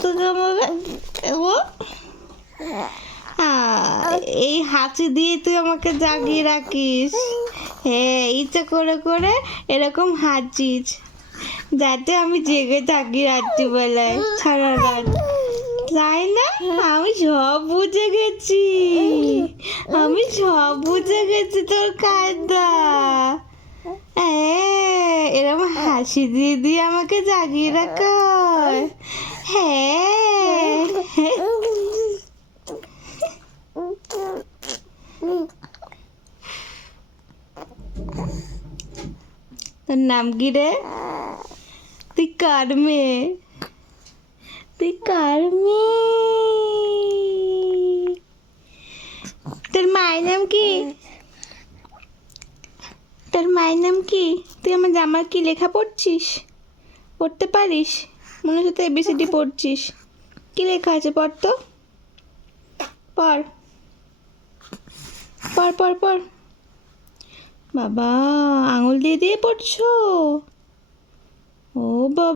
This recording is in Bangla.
তোকে আমাকে ও এই হাঁচি দিয়ে তুই আমাকে জাগিয়ে রাখিস। হ্যাঁ, ইচ্ছা করে করে এরকম হাঁচিস যাতে আমি জেগে থাকি রাত্রিবেলায় সারা রাত, তাই না? আমি সব বুঝে গেছি, আমি সব বুঝে গেছি তোর কায়দা। হ্যাঁ, এরকম হাসি দিয়ে দিয়ে আমাকে জাগিয়ে রাখা হয়। হ্যাঁ, তোর নাম কি রে? তুই কার মেয়ে? তুই কার মেয়ে? তোর মায়ের নাম কি? তোর মায়ের নাম কি? তুই আমার জামার কি লেখা পড়ছিস? পড়তে পারিস? মনে হচ্ছে তুই এবিসিডি পড়ছিস। কি লেখা আছে পড় তো, পড় পড় পড় পড়। বাবা, আঙুল দিয়ে দিয়ে পড়ছো? ও বাবা।